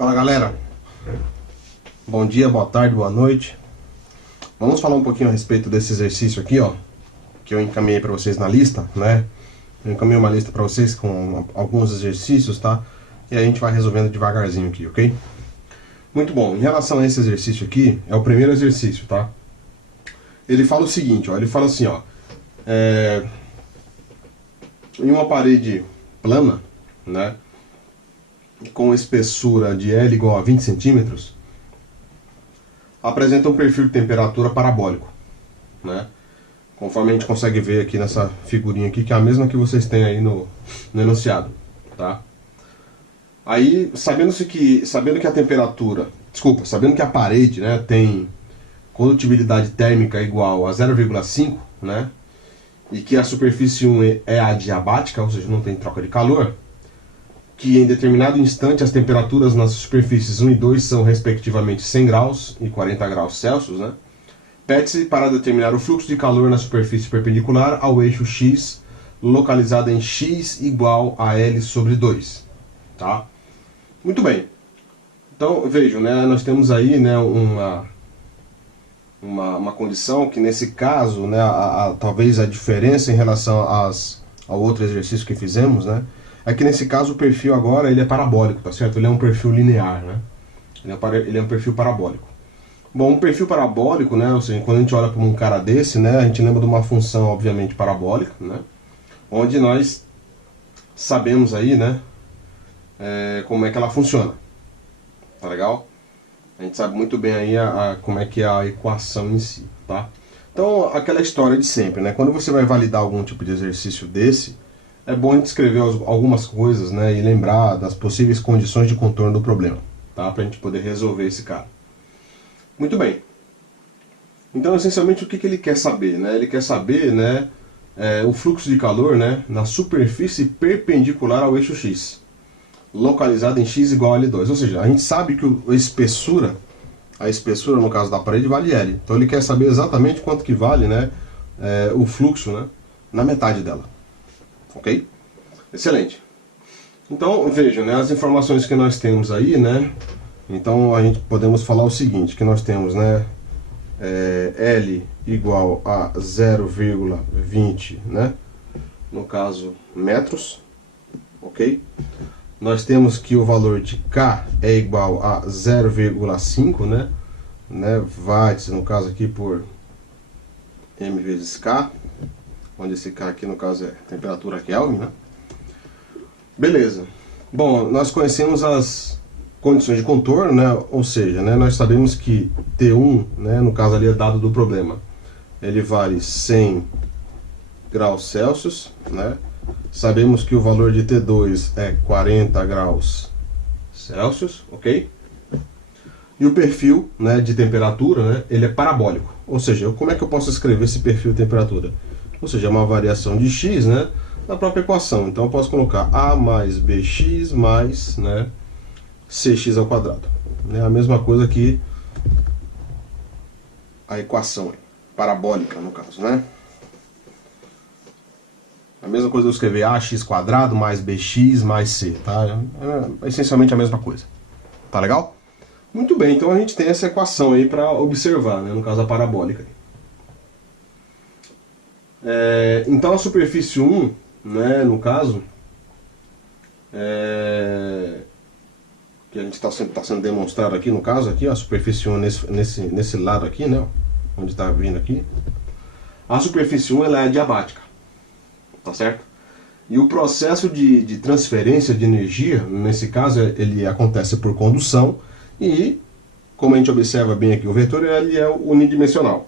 Fala galera, bom dia, boa tarde, boa noite. Vamos falar um pouquinho a respeito desse exercício aqui, ó, que eu encaminhei para vocês na lista, né? Eu encaminhei uma lista para vocês com alguns exercícios, tá? E aí a gente vai resolvendo devagarzinho aqui, ok? Muito bom, em relação a esse exercício aqui, é o primeiro exercício, tá? Ele fala o seguinte, ó, ele fala assim, ó, em uma parede plana, né, com espessura de L igual a 20 centímetros, apresenta um perfil de temperatura parabólico, né? Conforme a gente consegue ver aqui nessa figurinha aqui, que é a mesma que vocês têm aí no enunciado, tá? Aí, sabendo que a temperatura, sabendo que a parede, né, tem condutibilidade térmica igual a 0,5, né, e que a superfície 1 é adiabática, ou seja, não tem troca de calor, que em determinado instante as temperaturas nas superfícies 1 e 2 são respectivamente 100 graus e 40 graus Celsius, né? Pede-se para determinar o fluxo de calor na superfície perpendicular ao eixo X, localizada em X igual a L sobre 2. Tá? Muito bem. Então, vejam, né, nós temos aí, né, uma condição que nesse caso, né, talvez a diferença em relação ao outro exercício que fizemos, né, é que nesse caso o perfil agora ele é parabólico, tá certo? Ele é um perfil linear, né? Ele é um perfil parabólico. Bom, um perfil parabólico, né, ou seja, quando a gente olha para um cara desse, né, a gente lembra de uma função obviamente parabólica, né, onde nós sabemos aí, né, como é que ela funciona. Tá legal? A gente sabe muito bem aí como é que é a equação em si, tá? Então, aquela história de sempre, né, quando você vai validar algum tipo de exercício desse, é bom a gente escrever algumas coisas, né, e lembrar das possíveis condições de contorno do problema, tá? Pra gente poder resolver esse cara. Muito bem. Então, essencialmente, o que ele quer saber, né? Ele quer saber, né, o fluxo de calor, né, na superfície perpendicular ao eixo X, localizada em X igual a L2. Ou seja, a gente sabe que a espessura no caso da parede vale L. Então ele quer saber exatamente quanto que vale, né, o fluxo, né, na metade dela. Ok? Excelente. Então, vejam, né, as informações que nós temos aí, né, então a gente podemos falar o seguinte, que nós temos, né, L igual a 0,20, né, no caso metros, ok? Nós temos que o valor de K é igual a 0,5, né, watts, no caso aqui por M vezes K, onde esse K aqui no caso é temperatura Kelvin, né? Beleza. Bom, nós conhecemos as condições de contorno, né? Ou seja, né, nós sabemos que T1, né, no caso ali é dado do problema, ele vale 100 graus Celsius, né? Sabemos que o valor de T2 é 40 graus Celsius, ok? E o perfil, né, de temperatura, né, ele é parabólico. Ou seja, como é que eu posso escrever esse perfil de temperatura? Ou seja, é uma variação de x, né, na própria equação. Então eu posso colocar A mais BX mais, né, CX ao quadrado. É a mesma coisa que a equação parabólica, no caso, né? A mesma coisa eu escrever ax quadrado mais bx mais c, tá? É essencialmente a mesma coisa. Tá legal? Muito bem, então a gente tem essa equação aí para observar, né? No caso a parabólica. Então a superfície 1, né, no caso, que a gente está sendo demonstrado aqui, no caso, aqui, a superfície 1 nesse lado aqui, né? Onde está vindo aqui. A superfície 1 ela é adiabática. Tá certo? E o processo de transferência de energia, nesse caso, ele acontece por condução e, como a gente observa bem aqui, o vetor ele é unidimensional.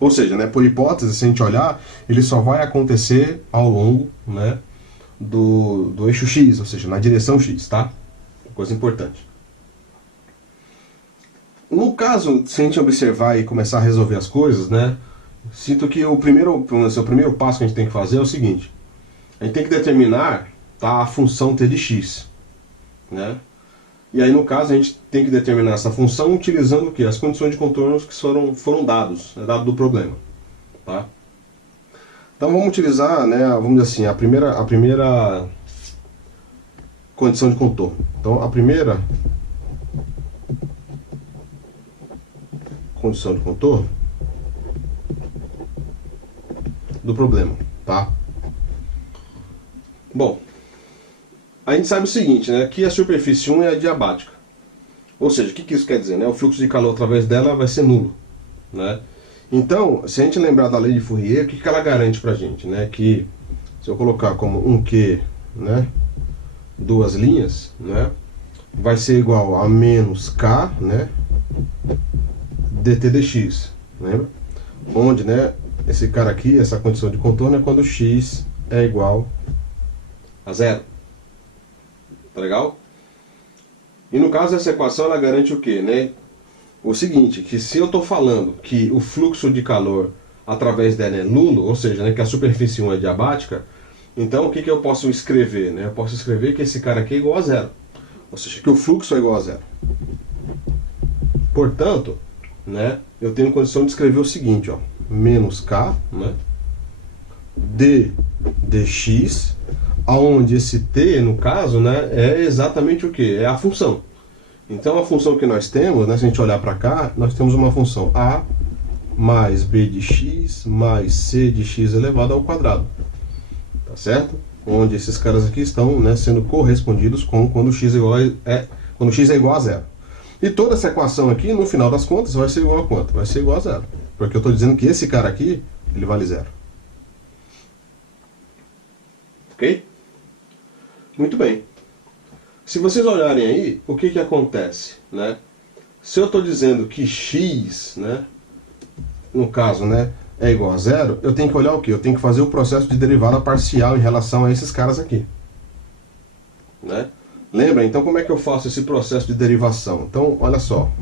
Ou seja, né, por hipótese, se a gente olhar, ele só vai acontecer ao longo, né, do eixo X, ou seja, na direção X, tá? Coisa importante. No caso, se a gente observar e começar a resolver as coisas, né, sinto que o primeiro passo que a gente tem que fazer é o seguinte: a gente tem que determinar, tá, a função t de x, né? E aí no caso a gente tem que determinar essa função utilizando o que? As condições de contorno que foram dados, dado do problema, tá? Então vamos utilizar, né, vamos dizer assim, a primeira condição de contorno. Então a primeira condição de contorno do problema, tá? Bom, a gente sabe o seguinte, né? Que a superfície 1 é adiabática. Ou seja, o que isso quer dizer, né? O fluxo de calor através dela vai ser nulo, né? Então, se a gente lembrar da lei de Fourier, o que ela garante pra gente, né? Que se eu colocar como 1Q, né? Duas linhas, né? Vai ser igual a menos K, né? dt dx, lembra? Onde, né? Esse cara aqui, essa condição de contorno é quando x é igual a zero. Tá legal? E no caso dessa equação ela garante o quê, né? O seguinte, que se eu estou falando que o fluxo de calor através dela é nulo, ou seja, né, que a superfície 1 é diabática, então o que eu posso escrever, né? Eu posso escrever que esse cara aqui é igual a zero. Ou seja, que o fluxo é igual a zero. Portanto, né, eu tenho condição de escrever o seguinte, ó, menos K, né, d dx, aonde esse t, no caso, né, é exatamente o que? É a função. Então a função que nós temos, né, se a gente olhar para cá, nós temos uma função a mais b de x mais c de x elevado ao quadrado. Tá certo? Onde esses caras aqui estão, né, sendo correspondidos com quando x é igual a zero. E toda essa equação aqui, no final das contas, vai ser igual a quanto? Vai ser igual a zero. Porque eu estou dizendo que esse cara aqui, ele vale zero. Ok? Muito bem. Se vocês olharem aí, o que acontece, né? Se eu estou dizendo que x, né, no caso, né, é igual a zero, eu tenho que olhar o quê? Eu tenho que fazer o processo de derivada parcial em relação a esses caras aqui. Né? Lembra? Então como é que eu faço esse processo de derivação? Então, olha só.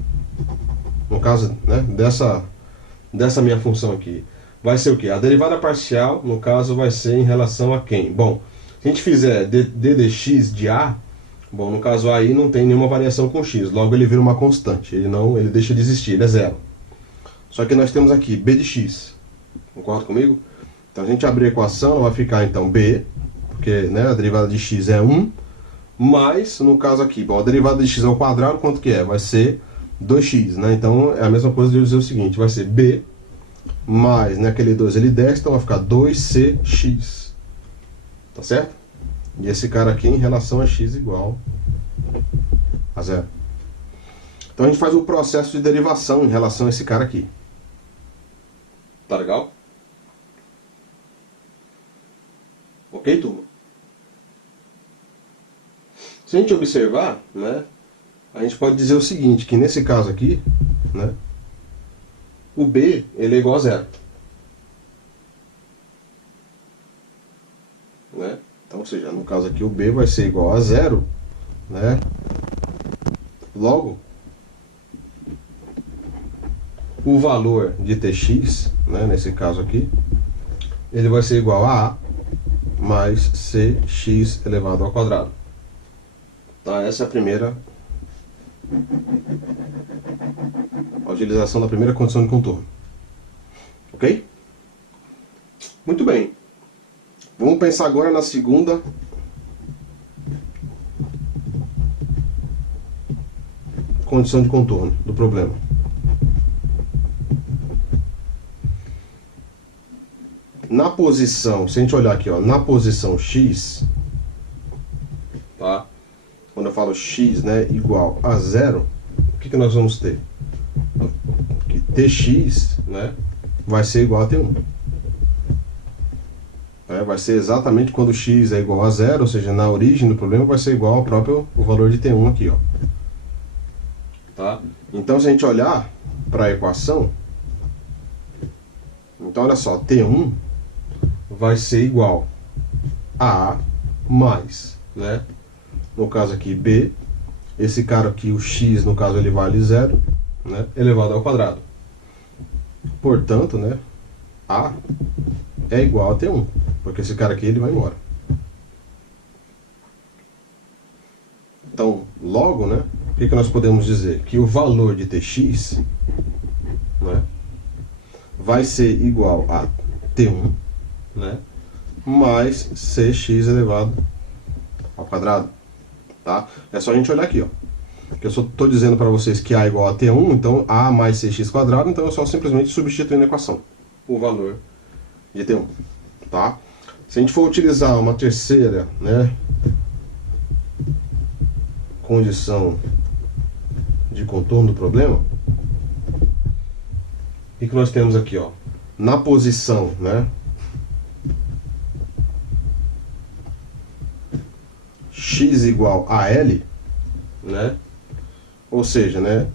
No caso, né, dessa minha função aqui, vai ser o quê? A derivada parcial, no caso, vai ser em relação a quem? Bom, se a gente fizer d dx de a, bom, no caso aí não tem nenhuma variação com x, logo ele vira uma constante, ele deixa de existir, ele é zero. Só que nós temos aqui b de x, concorda comigo? Então a gente abrir a equação, ela vai ficar então b, porque, né, a derivada de x é 1, mais, no caso aqui, bom, a derivada de x ao quadrado, quanto que é? Vai ser 2x, né? Então é a mesma coisa de eu dizer o seguinte, vai ser b mais, né, aquele 2 ele desce, então vai ficar 2cx. Tá certo? E esse cara aqui em relação a x igual a zero. Então a gente faz um processo de derivação em relação a esse cara aqui. Tá legal? Ok, turma? Se a gente observar, né, a gente pode dizer o seguinte, que nesse caso aqui, né, o b ele é igual a zero. Né? Então, ou seja, no caso aqui o b vai ser igual a zero, né? Logo, o valor de tx, né, nesse caso aqui, ele vai ser igual a a mais cx elevado ao quadrado. Tá? Essa é a utilização da primeira condição de contorno. Ok? Muito bem. Vamos pensar agora na segunda condição de contorno do problema. Na posição, se a gente olhar aqui, ó, na posição x, tá? Quando eu falo x, né, igual a zero, o que nós vamos ter? Que tx, né, vai ser igual a t1. Vai ser exatamente quando x é igual a zero, ou seja, na origem do problema vai ser igual ao próprio o valor de t1 aqui, ó. Tá? Então se a gente olhar para a equação, então olha só, t1 vai ser igual a A mais, né, no caso aqui b, esse cara aqui, o x, no caso ele vale zero, né, elevado ao quadrado. Portanto, né, A é igual a t1, porque esse cara aqui ele vai embora. Então, logo, né, o que nós podemos dizer? Que o valor de tx, né, vai ser igual a t1, né, mais cx elevado ao quadrado. tá? É só a gente olhar aqui, ó. Que eu só estou dizendo para vocês que A é igual a T1, então A mais CX², então eu só simplesmente substituir na equação o valor de T1, tá? Se a gente for utilizar uma terceira, né, condição de contorno do problema, o que nós temos aqui, ó? Na posição, né, x igual a L, né, ou seja, né,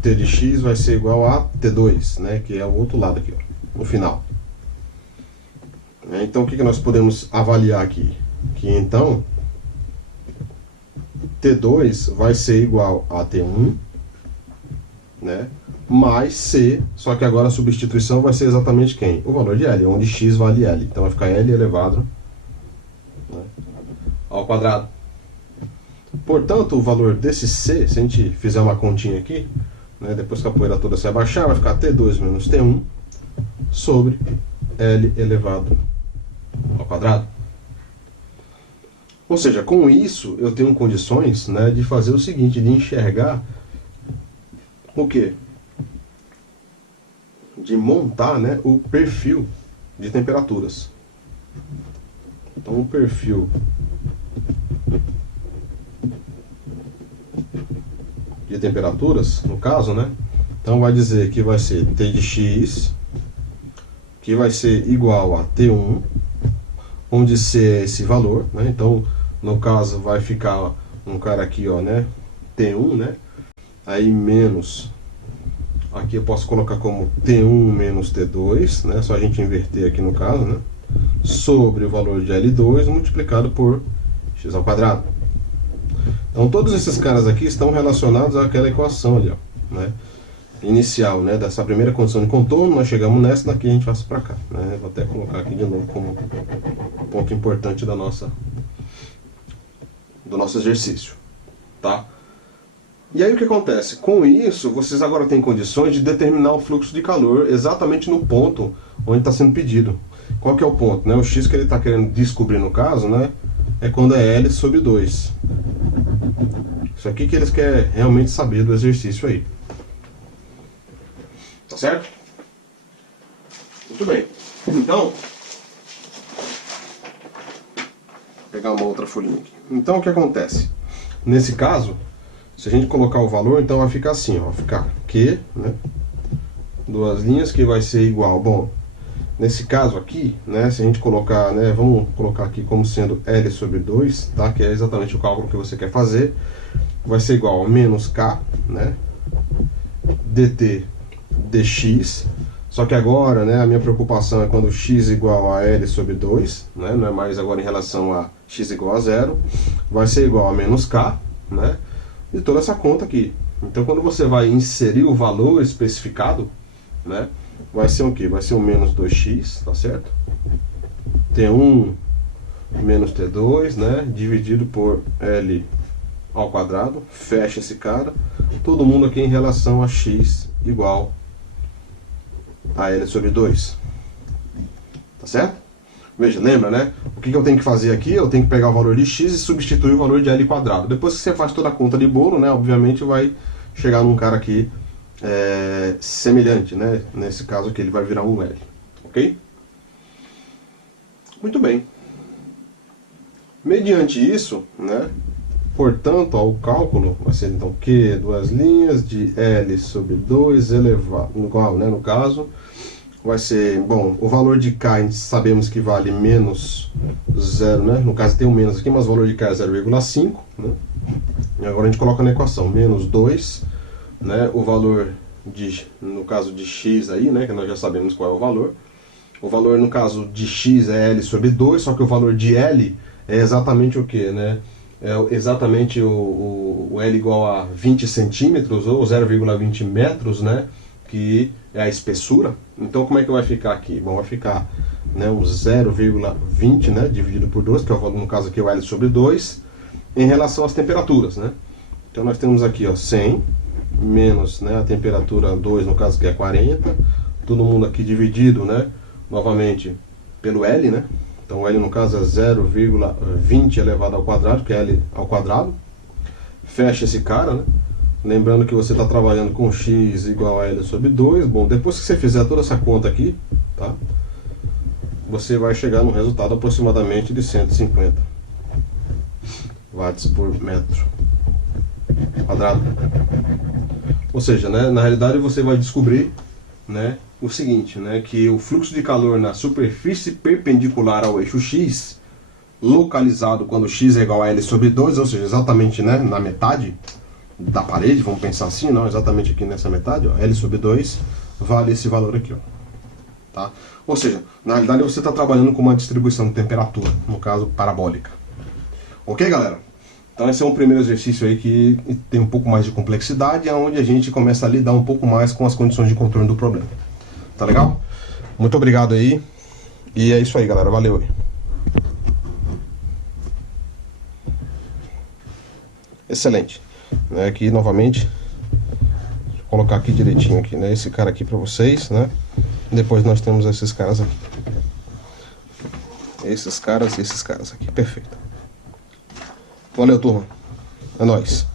T de x vai ser igual a T2, né, que é o outro lado aqui, ó, no final. Então o que nós podemos avaliar aqui? Que então T2 vai ser igual a T1, né, mais C, só que agora a substituição vai ser exatamente quem? O valor de L, onde x vale L. Então vai ficar L elevado, né, ao quadrado. Portanto, o valor desse C, se a gente fizer uma continha aqui, né, depois que a poeira toda se abaixar, vai ficar T2 menos T1 sobre L elevado ao quadrado. Ou seja, com isso eu tenho condições, né, de fazer o seguinte, de enxergar o quê? De montar, né, o perfil de temperaturas. Então o perfil de temperaturas, no caso, né, então vai dizer que vai ser T de x, que vai ser igual a T1, onde C é esse valor, né? Então, no caso, vai ficar um cara aqui, ó, né? T1, né? Aí menos, aqui eu posso colocar como T1 menos T2, né? Só a gente inverter aqui no caso, né? Sobre o valor de L2 multiplicado por x ao quadrado. Então, todos esses caras aqui estão relacionados àquela equação ali, ó, né? Inicial, né, dessa primeira condição de contorno, nós chegamos nessa, daqui a gente passa para cá, né? Vou até colocar aqui de novo como ponto importante do nosso exercício, tá? E aí o que acontece? Com isso, vocês agora têm condições de determinar o fluxo de calor exatamente no ponto onde está sendo pedido. Qual que é o ponto, né? O x que ele está querendo descobrir no caso, né, é quando é L sobre 2. Isso aqui que eles querem realmente saber do exercício aí. Tá certo? Muito bem. Então, vou pegar uma outra folhinha aqui. Então, o que acontece? Nesse caso, se a gente colocar o valor, então vai ficar assim, ó, vai ficar Q, né, duas linhas, que vai ser igual, bom, nesse caso aqui, né, se a gente colocar, né, vamos colocar aqui como sendo L sobre 2, tá, que é exatamente o cálculo que você quer fazer, vai ser igual a menos K, né, dt dx, só que agora, né, a minha preocupação é quando x igual a L sobre 2, né, não é mais agora em relação a x igual a 0, vai ser igual a menos K, né, e toda essa conta aqui. Então quando você vai inserir o valor especificado, né, vai ser o que? Vai ser o menos 2x, tá certo? T1 menos T2, né, dividido por L ao quadrado, fecha esse cara, todo mundo aqui em relação a x igual a L sobre 2. Tá certo? Veja, lembra, né? O que eu tenho que fazer aqui? Eu tenho que pegar o valor de x e substituir o valor de L quadrado. Depois que você faz toda a conta de bolo, né? Obviamente vai chegar num cara aqui semelhante, né? Nesse caso aqui ele vai virar um L. Ok? Muito bem. Mediante isso, né? Portanto, ó, o cálculo vai ser então Q, duas linhas, de L sobre 2 elevado, igual, né, no caso, vai ser, bom, o valor de K a gente sabemos que vale menos 0, né, no caso tem um menos aqui, mas o valor de K é 0,5, né, e agora a gente coloca na equação, menos 2, né, o valor de, no caso de X aí, né, que nós já sabemos qual é o valor no caso de X é L sobre 2, só que o valor de L é exatamente o que, né, é exatamente o L igual a 20 centímetros ou 0,20 metros, né, que é a espessura. Então como é que vai ficar aqui? Bom, vai ficar, né, um 0,20, né, dividido por 2, que é o valor, no caso aqui, o L sobre 2, em relação às temperaturas, né. Então nós temos aqui, ó, 100 menos, né, a temperatura 2, no caso que é 40, todo mundo aqui dividido, né, novamente pelo L, né. Então o L no caso é 0,20 elevado ao quadrado, que é L ao quadrado, fecha esse cara, né? Lembrando que você está trabalhando com x igual a L sobre 2. Bom, depois que você fizer toda essa conta aqui, tá? Você vai chegar no resultado aproximadamente de 150 watts por metro quadrado. Ou seja, né, na realidade você vai descobrir, né, o seguinte, né, que o fluxo de calor na superfície perpendicular ao eixo x, localizado quando x é igual a L sobre 2, ou seja, exatamente, né, na metade da parede, vamos pensar assim, não, exatamente aqui nessa metade, ó, L sobre 2, vale esse valor aqui, ó, tá? Ou seja, na realidade você está trabalhando com uma distribuição de temperatura, no caso parabólica. Ok, galera? Então esse é um primeiro exercício aí que tem um pouco mais de complexidade, é onde a gente começa a lidar um pouco mais com as condições de contorno do problema. Tá legal? Muito obrigado aí, e é isso aí, galera, valeu aí. Excelente. Aqui novamente, vou colocar aqui direitinho aqui, né, esse cara aqui para vocês, né? Depois nós temos esses caras aqui. Esses caras e esses caras aqui, perfeito. Valeu, turma. É nóis.